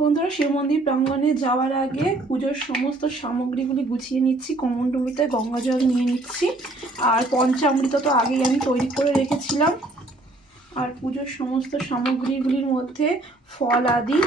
বন্ধুরা, শিব মন্দির প্রাঙ্গণে যাওয়ার আগে পুজোর সমস্ত সামগ্রীগুলি গুছিয়ে নিচ্ছি। কমণ্ডলুতে গঙ্গা জল নিয়ে নিচ্ছি, আর পঞ্চামৃত তো আগেই আমি তৈরি করে রেখেছিলাম। আর পুজোর সমস্ত সামগ্রীগুলির মধ্যে ফল আদি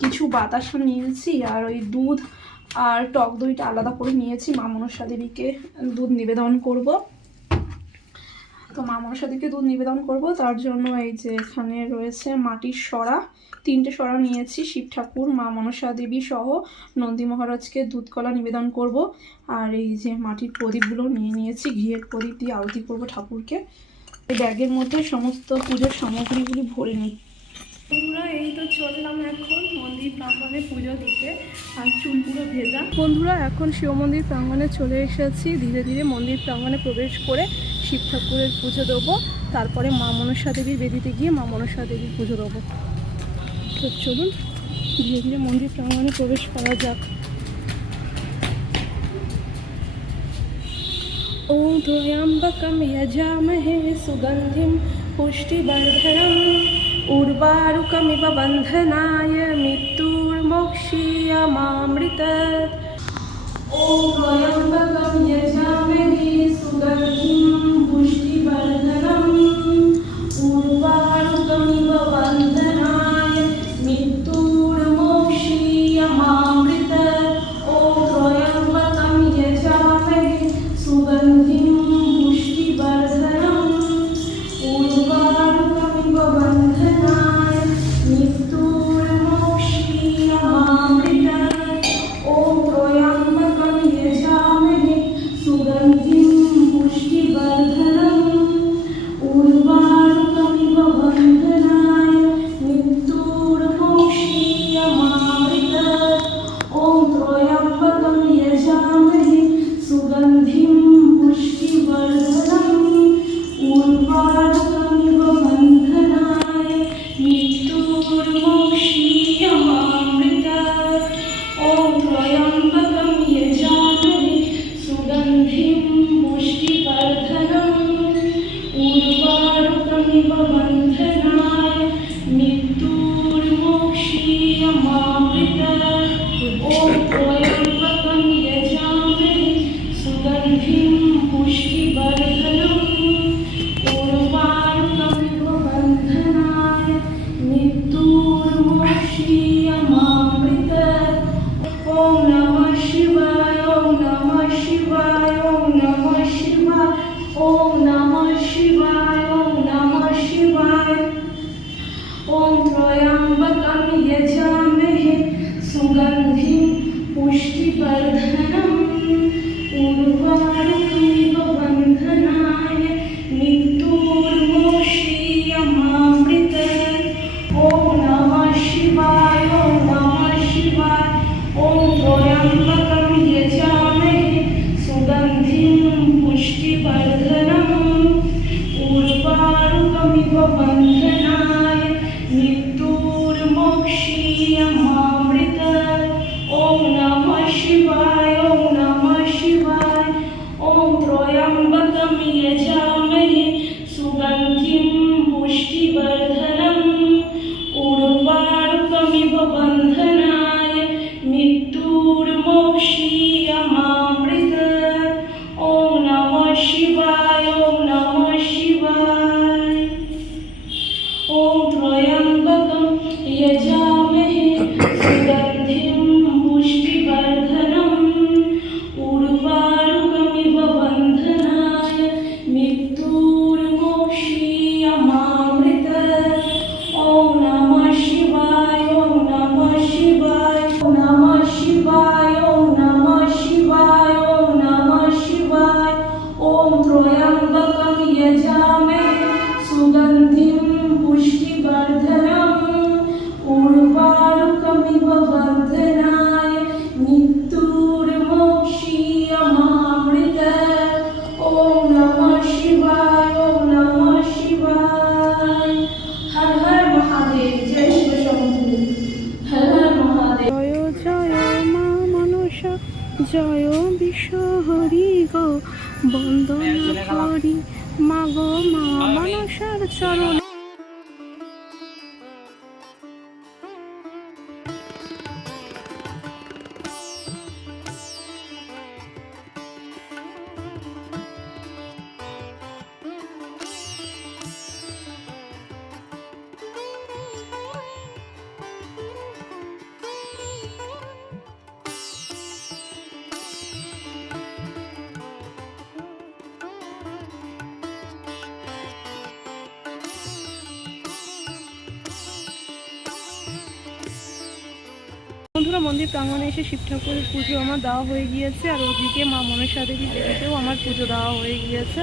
কিছু বাতাসা নিয়েছি, আর ওই দুধ আর টক দইটা আলাদা করে নিয়েছি। মা মনসা দেবীকে দুধ নিবেদন করব। তো মা মনসা দেবীকে দুধ নিবেদন করব, তার জন্য এই যে এখানে রয়েছে মাটির সরা, 3টে সরা নিয়েছি। শিব ঠাকুর, মা মনসা দেবী সহ নন্দী মহারাজকে দুধ কলা নিবেদন করব। আর এই যে মাটির প্রদীপগুলো নিয়ে নিয়েছি, ঘিয়ের প্রদীপ দিয়ে আরতি করব ঠাকুরকে। এই ব্যাগের মধ্যে সমস্ত পুজোর সামগ্রীগুলি ভরে নিই। বন্ধুরা, এই তো চললাম এখন মন্দির প্রাঙ্গণে পুজো দিতে, আর চুল পুরো ভেজা। বন্ধুরা, এখন শিব মন্দির প্রাঙ্গণে চলে এসেছি। ধীরে ধীরে মন্দির প্রাঙ্গণে প্রবেশ করে শিব ঠাকুরের পুজো দেবো, তারপরে মা মনসা দেবীর বেদিতে গিয়ে মা মনসা দেবীর পুজো দেবো। তো চলুন ধীরে ধীরে মন্দির প্রাঙ্গণে প্রবেশ করা যাক। ওম ত্র্যম্বকম যজামহে সুগন্ধিম পুষ্টিবর্ধনম উর্বারুকমিব বন্ধনায় মৃত্যুর্মোক্ষীয়মামৃতাৎ। ওম ত্র্যম্বকম যজামহে সুগন্ধিম পুষ্টিবর্ধনম উর্বারুকমিব বন্ধনায় মৃত্যুর্মোক্ষীয়মামৃতাৎ। ওম ত্র্যম্বকম যজামহে সুগন্ধিম পুষ্টিবর্ধনম উর্বারুকমিব বন্ধনায় মৃত্যুর্মোক্ষীয়মামৃতাৎ। ওম ত্র্যম্বকম যজামহে সুগন্ধিম পুষ্টিবর্ধনম উর্বারুকমিব বন্ধনায় মৃত্যুর্মোক্ষীয়মামৃতাৎ। ওম ত্র্যম্বকম যজামহে সুগন্ধিম পুষ্টিবর্ধনম উর্বারুকমিব বন্ধনায় মৃত্যুর্মোক্ষীয়মামৃতাৎ। ওম ত্র্যম্বকম যজামহে সুগন্ধিম পুষ্টিবর্ধনম উর্বারুকমিব বন্ধনায় মৃত্যুর্মোক্ষীয়মামৃতাৎ। ওম ত্র্যম্বকম যজামহে সুগন্ধিম পুষ্টিবর্ধনম উর্বারুকমিব বন্ধনায় মৃত্যুর্মোক্ষীয়মামৃতাৎ। ওম নমঃ শিবায়, ওম নমঃ শিবায়, ওম নমঃ শিবায়, ওম নমঃ শিবায়, ওম নমঃ শিবায়। ওম ত্র্যম্বকম যজামহে সুগন্ধিম পুষ্টিবর্ধনম উর্বারুকমিব বন্ধনায় মৃত্যুর্মোক্ষীয়মামৃতাৎ। ওম নমঃ শিবায়, ওম নমঃ শিবায়, ওম ত্র্যম্বকম যজামহে সুগন্ধিম পুষ্টিবর্ধনম উর্বারুকমিব বন্ধনায় মৃত্যুর্মোক্ষীয়মামৃতাৎ। ওম নমঃ শিবায়, ওম নমঃ শিবায়, ওম ত্র্যম্বকম যজামহে সুগন্ধিম পুষ্টিবর্ধনম উর্বারুকমিব বন্ধনায় মৃত্যুর্মোক্ষীয়মামৃতাৎ। ওম নমঃ শিবায়, ওম নমঃ শিবায়, ওম ত্র্যম্বকম যজামহে সুগন্ধিম পুষ্টিবর্ধনম উর্বারুকমিব বন্ধনায় মৃত্যুর্মোক্ষীয়মামৃতাৎ। ওম নমঃ শিবায়, ওম নমঃ শিবায়, ওম নমঃ শিবায়, ওম নমঃ শিবায়, ওম নমঃ শিবায়। ওম ত্র্যম্বকম যজামহে সুগন্ধিম পুষ্টিবর্ধনম উর্বারুকমিব বন্ধনায় মৃত্যুর্মোক্ষীয়মামৃতাৎ। ওম নমঃ শিবায়, ওম নমঃ শিবায়। হর হর মহাদেব, জয় শিব শম্ভু, হর হর মহাদেব। জয় জয় মা মনসা, জয় বিশ্বহরি গো, বন্দনা করি মা গো মা মনসার চরণ। বন্ধুরা, মন্দির প্রাঙ্গণে এসে শিব ঠাকুরের পুজো আমার দেওয়া হয়ে গিয়েছে, আর ওদিকে মা মনসা দেবী দেবীতেও আমার পুজো দেওয়া হয়ে গিয়েছে।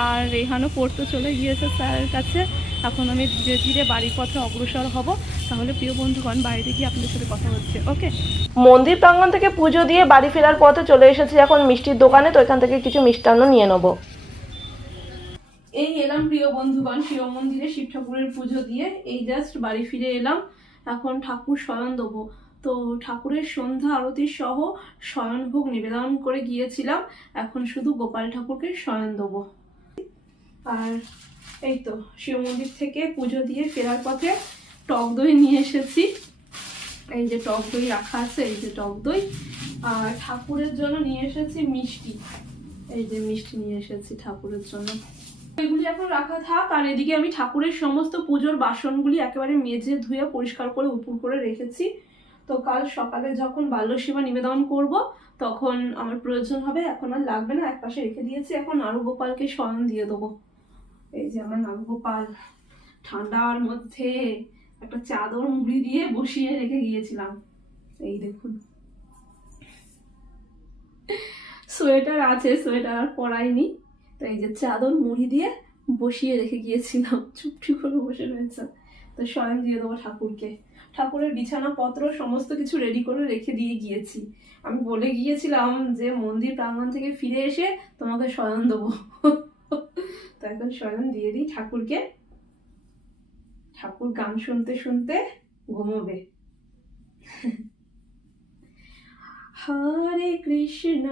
আর রেহানও পড়তে চলে গিয়েছে স্যারের কাছে। এখন আমি ধীরে ধীরে বাড়ির পথে অগ্রসর হব। তাহলে প্রিয় বন্ধুগণ, বাড়িতে গিয়ে আপনাদের সাথে কথা হচ্ছে। ওকে। মন্দির প্রাঙ্গণ থেকে পুজো দিয়ে বাড়ি ফেরার পথে চলে এসেছি এখন মিষ্টির দোকানে। তো এখান থেকে কিছু মিষ্টান্ন নিয়ে নেবো। এই এলাম প্রিয় বন্ধুগণ শিব মন্দিরে শিব ঠাকুরের পুজো দিয়ে এই জাস্ট বাড়ি ফিরে এলাম। এখন ঠাকুর শয়ন দেবো। তো ঠাকুরের সন্ধ্যা আরতি সহ শয়নভোগ নিবেদন করে গিয়েছিলাম। এখন শুধু গোপাল ঠাকুরকে শয়ন দেবো। আর এই তো শিব মন্দির থেকে পুজো দিয়ে ফেরার পথে টক দই নিয়ে এসেছি। এই যে টক দই রাখা আছে, এই যে টক দই। আর ঠাকুরের জন্য নিয়ে এসেছি মিষ্টি। এই যে মিষ্টি নিয়ে এসেছি ঠাকুরের জন্য। এগুলি এখন রাখা থাক। আর এদিকে আমি ঠাকুরের সমস্ত পুজোর বাসনগুলি একেবারে মেজে ধুয়ে পরিষ্কার করে উপুর করে রেখেছি। তো কাল সকালে যখন বাল্যসেবা নিবেদন করব তখন আমার প্রয়োজন হবে, এখন আর লাগবে না, একপাশে রেখে দিয়েছি। এখন নারু গোপালকে শয়ন দিয়ে দেবো। এই যে আমার নারু গোপাল, ঠান্ডার মধ্যে একটা চাদর মুড়ি দিয়ে বসিয়ে রেখে গিয়েছিলাম। এই দেখুন, সোয়েটার আছে, সোয়েটার আর পরাইনি। তো এই যে চাদর মুড়ি দিয়ে বসিয়ে রেখে গিয়েছিলাম, চুপটি করে বসে রয়েছে। তো শয়ন দিয়ে দেবো ঠাকুরকে। ঠাকুরের বিছানা পত্র সমস্ত কিছু রেডি করে রেখে দিয়ে গিয়েছি। আমি বলে গিয়েছিলাম যে মন্দির প্রাঙ্গণ থেকে ফিরে এসে তোমাকে শয়ন দেবো। তো এখন শয়ন দিয়ে দিই ঠাকুরকে। ঠাকুর গান শুনতে শুনতে ঘুমোবে। হরে কৃষ্ণ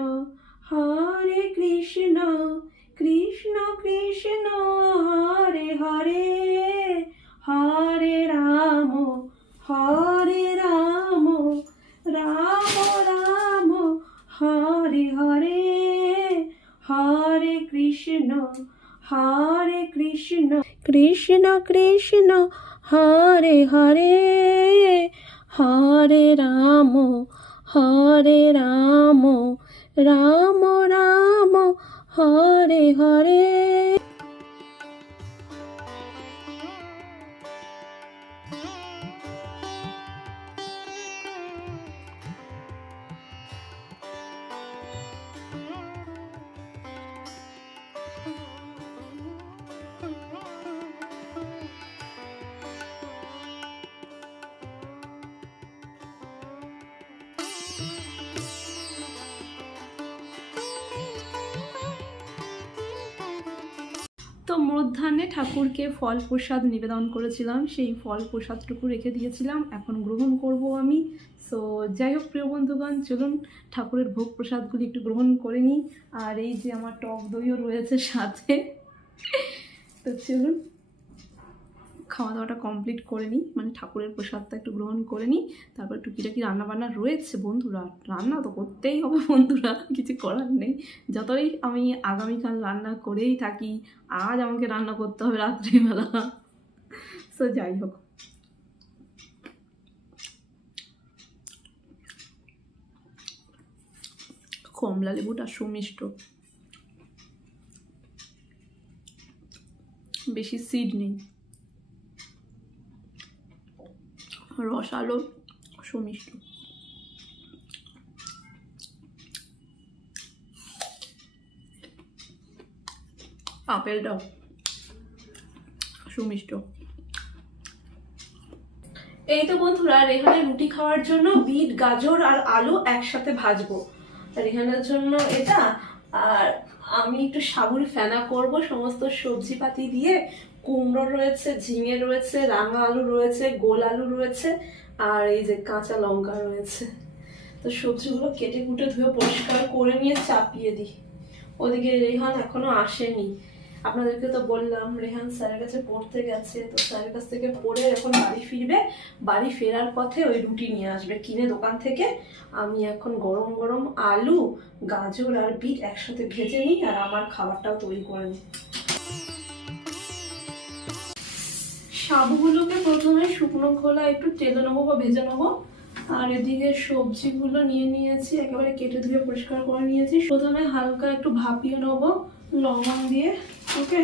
কৃষ্ণ কৃষ্ণ হরে হরে, হরে রাম রাম রাম হরে হরে, হরে কৃষ্ণ কৃষ্ণ কৃষ্ণ হরে হরে, হরে রাম রাম রাম হরে হরে। তো মধ্যাহ্নে ঠাকুরকে ফল প্রসাদ নিবেদন করেছিলাম, সেই ফল প্রসাদটুকু রেখে দিয়েছিলাম, এখন গ্রহণ করব আমি। সো যাই হোক প্রিয় বন্ধুগণ, চলুন ঠাকুরের ভোগ প্রসাদগুলি একটু গ্রহণ করে নিই। আর এই যে আমার টক দইও রয়েছে সাথে। তো চলুন খাওয়া দাওয়াটা কমপ্লিট করে নিই, মানে ঠাকুরের প্রসাদটা একটু গ্রহণ করে নিই। তারপর টুকিটাকি রান্নাবান্না রয়েছে বন্ধুরা, রান্না তো করতেই হবে বন্ধুরা, কিছু করার নেই। যতই আমি আগামীকাল রান্না করেই থাকি, আজ আমাকে রান্না করতে হবে রাত্রিবেলা। সো যাই হোক, কমলা লেবুটা সুমিষ্ট, বেশি সিড নেই, রসালো সুমিষ্ট। আপেলটাও সুমিষ্ট। এই তো বন্ধুরা, রেহানের রুটি খাওয়ার জন্য বিট, গাজর আর আলু একসাথে ভাজবো। রেহানের জন্য এটা, আর আমি একটু সাবুর ফেনা করব সমস্ত সবজিপাতি দিয়ে। কুমড়ো রয়েছে, ঝিঙে রয়েছে, রাঙা আলু রয়েছে, গোল আলু রয়েছে, আর এই যে কাঁচা লঙ্কা রয়েছে। তো সবজিগুলো কেটে কুটে ধুয়ে পরিষ্কার করে নিয়ে চাপিয়ে দিই। ওদিকে রেহান এখনো আসেনি। আপনাদেরকে তো বললাম রেহান স্যারের কাছে পড়তে গেছে। তো স্যারের কাছ থেকে পড়ে এখন বাড়ি ফিরবে। বাড়ি ফেরার পথে ওই রুটি নিয়ে আসবে কিনে দোকান থেকে। আমি এখন গরম গরম আলু, গাজর আর বিট একসাথে ভেজে নিই, আর আমার খাবারটাও তৈরি করে নিই। সাবুগুলোকে প্রথমে শুকনো খোলা একটু তেলে নেবো বা ভেজে নেবো। আর এদিকে সবজিগুলো নিয়ে নিয়েছি, একেবারে কেটে ধুয়ে পরিষ্কার করে নিয়েছি। প্রথমে হালকা একটু ভাপিয়ে নেবো লবণ দিয়ে, ওকে।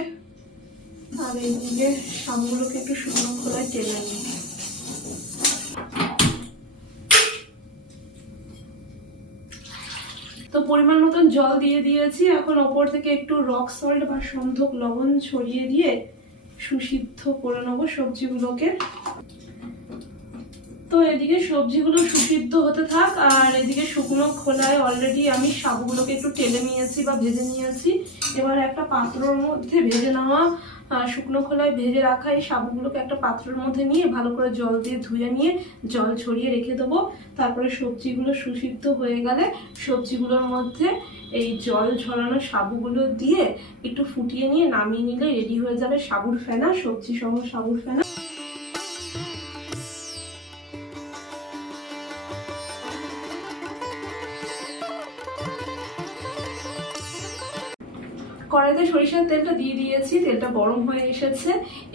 আর এইদিকে সাবুগুলোকে একটু শুকনো খোলায় তেলে নিই। তো পরিমাণ মতন জল দিয়ে দিয়েছি। এখন ওপর থেকে একটু রক সল্ট বা সন্ধক লবণ ছড়িয়ে দিয়ে সুসিদ্ধ করে নেবো সবজিগুলোকে। তো এদিকে সবজিগুলো সুসিদ্ধ হতে থাক, আর এদিকে শুকনো খোলায় অলরেডি আমি সাবুগুলোকে একটু টেলে নিয়েছি বা ভেজে নিয়েছি। এবার একটা পাত্রর মধ্যে ভেজে নেওয়া শুকনো খোলায় ভেজে রাখা এই সাবুগুলোকে একটা পাত্রের মধ্যে নিয়ে ভালো করে জল দিয়ে ধুয়ে নিয়ে জল ছড়িয়ে রেখে দেবো। তারপরে সবজিগুলো সুসিদ্ধ হয়ে গেলে সবজিগুলোর মধ্যে এই জল ঝরানো সাবুগুলো দিয়ে একটু ফুটিয়ে নিয়ে নামিয়ে নিলে রেডি হয়ে যাবে সাবুর ফেনা, সবজি সহ সাবুর ফেনা। কড়াইতে সরিষার তেলটা দিয়ে দিয়েছি, তেলটা গরম হয়ে এসেছে।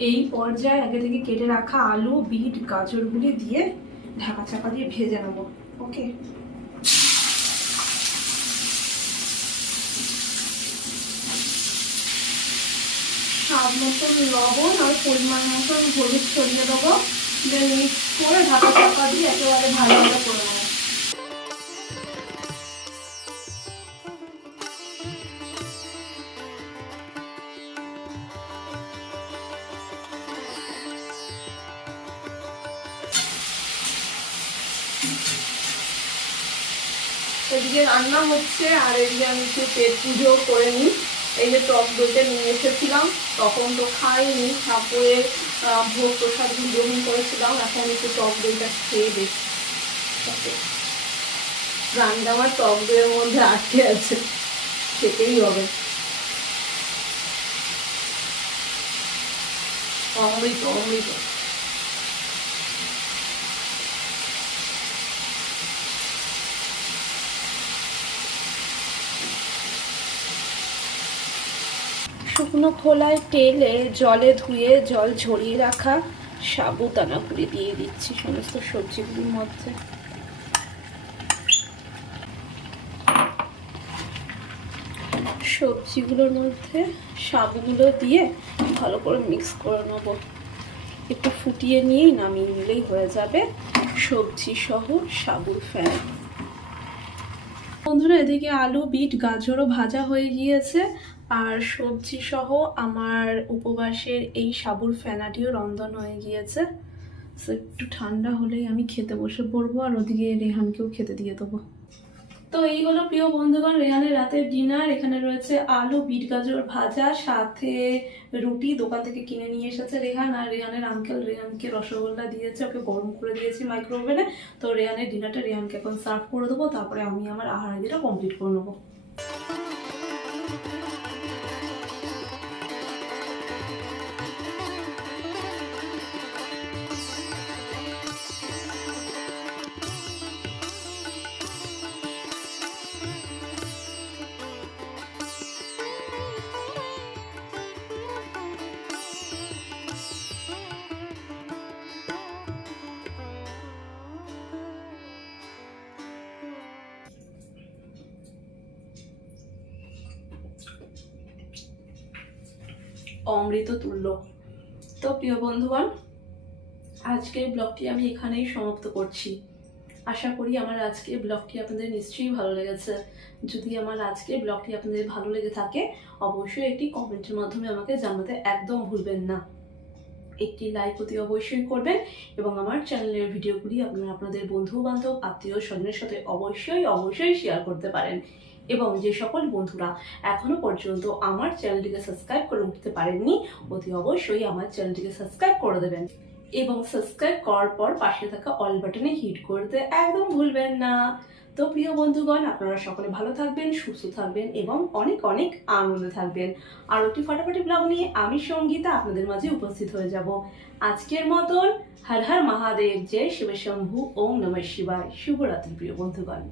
এই পর্যায়ে আগে থেকে কেটে রাখা আলু, বিট, গাজরগুলি দিয়ে ঢাকা চাপা দিয়ে ভেজে নেব। ওকে, স্বাদ মতন লবণ আর পরিমাণ মতন হলুদ ছড়িয়ে দেবো, দিয়ে মিক্স করে ঢাকা চাপা দিয়ে একেবারে ভালো করে করে নেবো। এদিকে রান্না হচ্ছে আর এদিকে আমি একটু পেট পুজো করে নিই। এই যে টক দইটা নিয়ে এসেছিলাম, তখন তো খাইনি, ঠাকুরের ভোগ প্রসাদ গ্রহণ করেছিলাম, এখন একটু টক দইটা খেয়ে দেখি। রান্না আমার টক দইয়ের মধ্যে আটকে আছে, খেতেই হবে। অমৃত অমৃত। শুকনো খোলায় তেলে জলে ধুয়ে জল ঝরিয়ে রাখা সাবুদানাগুলি দিয়ে দিচ্ছি সমস্ত সবজিগুলির মধ্যে। সবজিগুলোর মধ্যে সাবুগুলো দিয়ে ভালো করে মিক্স করে নেব। একটু ফুটিয়ে নিয়েই নামিয়ে নিলেই হয়ে যাবে সবজি সহ সাবুর ফেনা। বন্ধুরা, এদিকে আলু, বিট, গাজরও ভাজা হয়ে গিয়েছে, আর সবজি সহ আমার উপবাসের এই সাবুর ফেনাটিও রন্ধন হয়ে গিয়েছে। একটু ঠান্ডা হলেই আমি খেতে বসে পড়বো, আর ওদিকে রেহানকেও খেতে দিয়ে দেবো। তো এই হলো প্রিয় বন্ধুগণ রেহানের রাতের ডিনার। এখানে রয়েছে আলু, বিট, গাজর ভাজা, সাথে রুটি দোকান থেকে কিনে নিয়ে এসেছে রেহান, আর রেহানের আঙ্কেল রেহানকে রসগোল্লা দিয়েছে, ওকে গরম করে দিয়েছি মাইক্রোওভেনে। তো রেহানের ডিনারটা রেহানকে এখন সার্ভ করে দেবো, তারপরে আমি আমার আহার দিটা কমপ্লিট করে নেবো। অমৃত তুল্য। তো প্রিয় বন্ধুগণ, আজকের ব্লগটি আমি এখানেই সমাপ্ত করছি। আশা করি আমার আজকের ব্লগটি আপনাদের নিশ্চয়ই ভালো লেগেছে। যদি আমার আজকের ব্লগটি আপনাদের ভালো লেগে থাকে, অবশ্যই একটি কমেন্টের মাধ্যমে আমাকে জানাতে একদম ভুলবেন না। একটি লাইক অতি অবশ্যই করবেন, এবং আমার চ্যানেলের ভিডিওগুলি আপনারা আপনাদের বন্ধু বান্ধব, আত্মীয় স্বজনের সাথে অবশ্যই শেয়ার করতে পারেন। এবং যে সকল বন্ধুরা এখনো পর্যন্ত আমার চ্যানেলটিকে সাবস্ক্রাইব করে উঠতে পারেননি, অতি অবশ্যই আমার চ্যানেলটিকে সাবস্ক্রাইব করে দেবেন, এবং সাবস্ক্রাইব করার পর পাশে থাকা অল বাটনে হিট করতে একদম ভুলবেন না। তো প্রিয় বন্ধুগণ, আপনারা সকলে ভালো থাকবেন, সুস্থ থাকবেন এবং অনেক অনেক আনন্দে থাকবেন। আর একটি ফাটাফাটি ব্লগ নিয়ে আমি সঙ্গীতা আপনাদের মাঝে উপস্থিত হয়ে যাব। আজকের মতন হর হর মহাদেব, জয় শিব শম্ভু, ওম নমঃ শিবায়। শুভরাত্রি প্রিয় বন্ধুগণ।